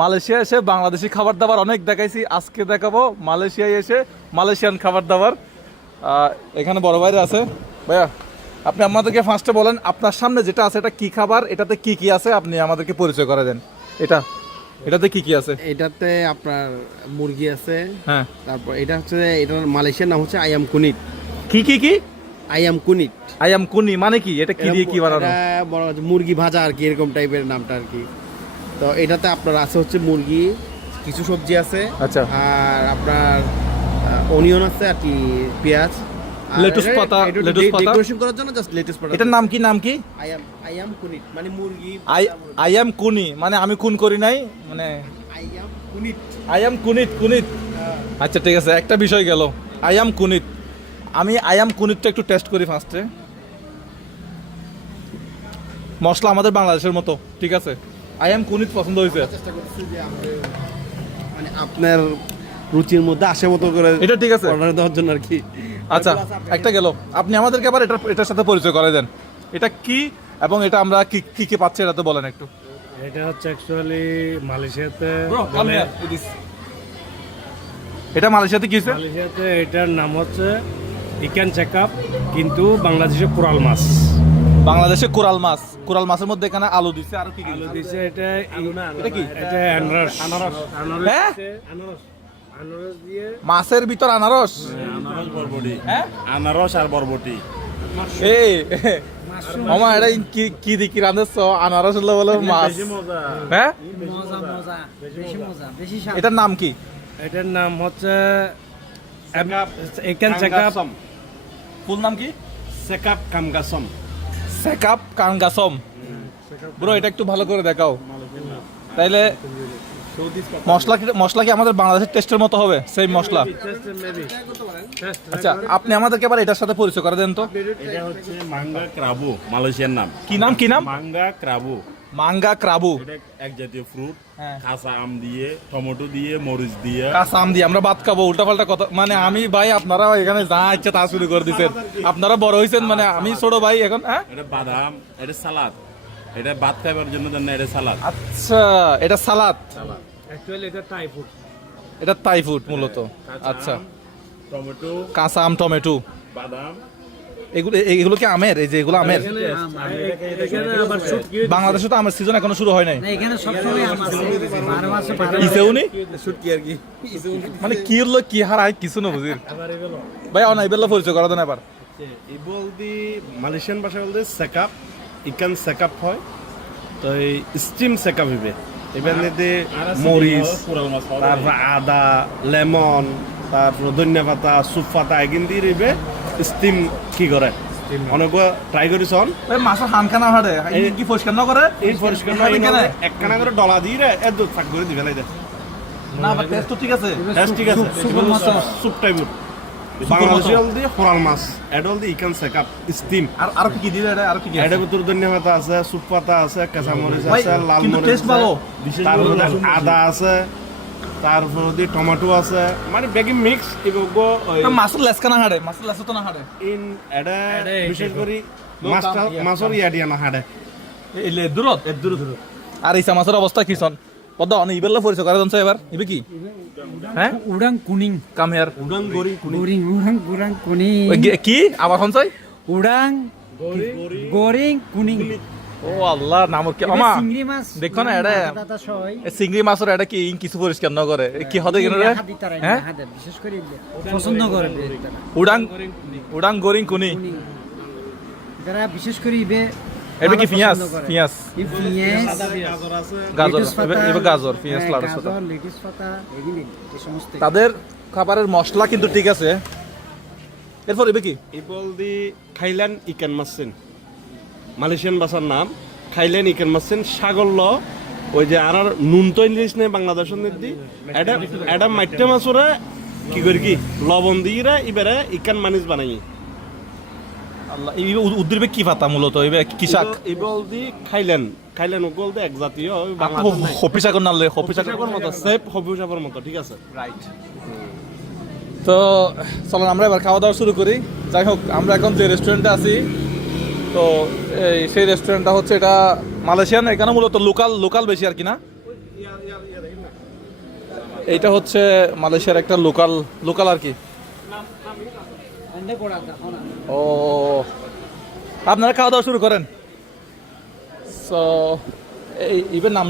Malaysia এসে বাংলাদেশি খাবার দাবার অনেক দেখাইছি, আজকে দেখাবো মালয়েশিয়ায় এসে মালয়েশিয়ান খাবার দাবার। এখানে বড় ভাইরা আছে। ভাইয়া আপনি আমাদেরকে ফার্স্টে বলেন আপনার সামনে যেটা আছে এটা কি খাবার, এটাতে কি কি আছে আপনি আমাদেরকে পরিচয় করে দেন। এটাতে কি কি আছে? এটাতে আপনার মুরগি আছে, হ্যাঁ। তারপর এটা হচ্ছে, এটার মালয়েশিয়ার নাম হচ্ছে আয়াম কুনিট। কি কি কি? আয়াম কুনিট। আয়াম কুনি মানে কি? এটা কি দিয়ে কি বানানো? এটা বড় মুরগি ভাজা আর কি, এরকম টাইপের নামটা আর কি। তো এটাতে আপনার আছে হচ্ছে মুরগি, কিছু সবজি আছে, আচ্ছা। আর আপনার অনিয়ন আছে আর কি, পেঁয়াজ, লেটুস পাতা, লেটুস পাতা ডেকোরেশন করার জন্য জাস্ট লেটুস পাতা। এটার নাম কি? নাম কি? আয়াম কুনিট মানে মুরগি। আয়াম কুনি মানে আমি খুন করি নাই, মানে আয়াম কুনিট। আয়াম কুনিট, কুনিট। আচ্ছা ঠিক আছে, একটা বিষয় গেল, আয়াম কুনিট। আমি আয়াম কুনিটটা একটু টেস্ট করি ফার্স্টে। মশলা আমাদের বাংলাদেশের মতো, ঠিক আছে। আয়াম কুনিট পছন্দ হয়েছে। চেষ্টা করছি যে আমরা মানে আপনার রুচির মধ্যে আসে মতো করে এটা ঠিক আছে, অর্ডার দেওয়ার জন্য আর কি। আচ্ছা একটা গেল, আপনি আমাদেরকে আবার এটার সাথে পরিচয় করে দেন। এটা কি এবং এটা আমরা কি কি কি পাচ্ছি এটা তো বলেন একটু। এটা হচ্ছে অ্যাকচুয়ালি মালয়েশিয়াতে এটা মালয়েশিয়াতে কি হয়েছে? মালয়েশিয়াতে এটার নাম হচ্ছে ইকান চেকআপ, কিন্তু বাংলাদেশে কোরাল মাছ। বাংলাদেশে কোরাল মাছ। কোরাল মাছের মধ্যে এখানে আলু দিছে, আর কি কি আলু দিছে। এটা এটা কি? এটা আনারস। হ্যাঁ? আনারস দিয়ে মাছের ভিতর আনারস। আনারস বরবটি, হ্যাঁ আনারস আর বরবটি। এই মামা এটা কি কি দি কি রাঁধেছ? আনারস হলো বলে মাছ। হ্যাঁ এটার নাম কি? এটার নাম হচ্ছে ইকান চেকআপ। ফুল নাম কি? সেকাপ কামগাসম। সেকাপ কানগাসম। ব্রো এটা একটু ভালো করে দেখাও তাইলে। মশলা কি আমাদের বাংলাদেশের টেস্টের মতো হবে? সেই মশলা। আচ্ছা আপনি আমাদেরকে এবার এটার সাথে পরিচয় করে দেন তো। এটা হচ্ছে মাঙ্গা ক্রাবু, মালয়েশিয়ার নাম। কি নাম? কি নাম? মাঙ্গা ক্রাবু। মাঙ্গা ক্রাবু। এটা এক জাতীয় ফ্রুট। হ্যাঁ। কাঁচা আম দিয়ে, টমেটো দিয়ে, মরিচ দিয়ে। কাঁচা আম দিয়ে আমরা ভাত খাবো? উল্টাপাল্টা কথা মানে আমি ভাই, আপনারা এখানে যা ইচ্ছা তা শুরু করে দিচ্ছেন। আপনারা বড় হয়েছেন, মানে আমি ছোট ভাই এখন। হ্যাঁ এটা বাদাম, এটা সালাদ। এটা ভাত খাইবার জন্য এটা সালাদ। আচ্ছা এটা সালাদ। অ্যাকচুয়ালি এটা থাই ফুড। এটা থাই ফুড মূলত। কাঁচা আচ্ছা আম, টমেটো, কাঁচা আম, টমেটো, বাদাম। এগুলো কি আমের? এই যে এগুলো আমের? এখানে আবার শুটকি। বাংলাদেশে তো আমের সিজন এখনো শুরু হয় নাই। এখানে সবসময় আম আছে, 12 মাসে 12 ইসেউনি শুটকি আর কি। মানে কি হলো কি হারায় কিছু না বুঝির। ভাই অনাই বেলা পরিচয় করা দেন এবার। এই বলতে মালয়েশিয়ান ভাষা বলতে সেকাপ, ইকান সেকাপ হয়। তো এই স্টিম সেকাপ হইবে এবার মধ্যে মরিচ, তারপর আদা, লেমন, তারপর ধনিয়া পাতা, সুপ পাতা এগিন দিয়ে রইবে স্টিম কি করে অনেক ট্রাই করিস। ভাই মাছের হানখানা হাড়ে কি পরিষ্কার না করে? এই পরিষ্কার একখানা করে ডলা দিয়ে রে এত থাক করে দিবে লাইদে। না বা টেস্ট তো ঠিক আছে। ঠিক আছে, সুপ টাইপের। বাংলাদেশি হল দিয়ে কোরাল মাছ, এটা হল দিয়ে ইকান সেকাপ স্টিম। আর কি দিলে এটা? আর কি কি? এটার ভিতর ধনিয়া পাতা আছে, সুপ পাতা আছে, কাঁচা মরিচ ভাই, আছে, লাল কিন্তু মরিচ টেস্ট আছে, ভালো। তারপরে আদা আছে, তারপরে দিয়ে টমেটো আছে, মানে বেগি মিক্স এগুলো। মাছের লেসখানা হাড়ে, মাছের লেস তো না হাড়ে। ইন এটা বিশেষ করে মাছটা মাছের ইয়া দিয়া না হাড়ে এলে দূরত দূর। আর ইসা মাছের অবস্থা কি সন পদ্মা অনেক ইবেলা পরিচয় করে দেন এবার। ইবে কি? হ্যাঁ উড়াং কুনিং, কাম হিয়ার। উড়াং কুনিং, কি আবার হনসাই? উড়াং গোরিং কুনিং। ও আল্লাহ নাম কি আমা চিংড়ি মাছ দেখো না এটা দাদা সই চিংড়ি মাছের এটা কি কিছু পরিষ্কার না করে কি হতে কেন রে? হ্যাঁ বিশেষ করে পছন্দ করে উড়াং উড়াং গোরিং কুনি। যারা বিশেষ করে ইবে এটা কি পেঁয়াজ? পেঁয়াজ, পেঁয়াজ, গাজর, লেটুস পাতা, এবার গাজর, পেঁয়াজ, হ্যাঁ, লাউডাস পাতা। গাজর, লেটুস পাতা এগুলি এই সমস্ত। তাদের খাবারের মশলা কিন্তু ঠিক আছে। এরপর এবে কি? এই বল দি খাইলেন ইকান মাছেন, মালয়েশিয়ান ভাষার নাম খাইলেন ইকান মাছেন। সাগর ল ওই যে আর নুন তো ইংলিশ নেই বাংলাদেশের নিদি এটা এটা মাইটে মাছরে কি করি কি লবণ দিয়ে এবারে ইকান মানিস বানাই। আল্লাহ এই উদ্ভিদ কি পাতা মূলত? এবে কি শাক? এই বল দি খাইলেন খাইলেন ও বলতে এক জাতীয় হপি শাকর নালে হপি শাকর মতো সেফ হবু সাপের মতো, ঠিক আছে। রাইট। তো চলুন আমরা এবার খাওয়া দাওয়া শুরু করি। যাই হোক আমরা এখন যে রেস্টুরেন্টে আছি, তো সেই রেস্টুরেন্টটা হচ্ছে এটা মালয়েশিয়ান, এখানে মূলত লোকাল বেশি আর কি না। এইটা হচ্ছে মালয়েশিয়ার একটা লোকাল লোকাল আর কি। ও আপনারা খাওয়া দাওয়া শুরু করেন। সো এই ইভেন নাম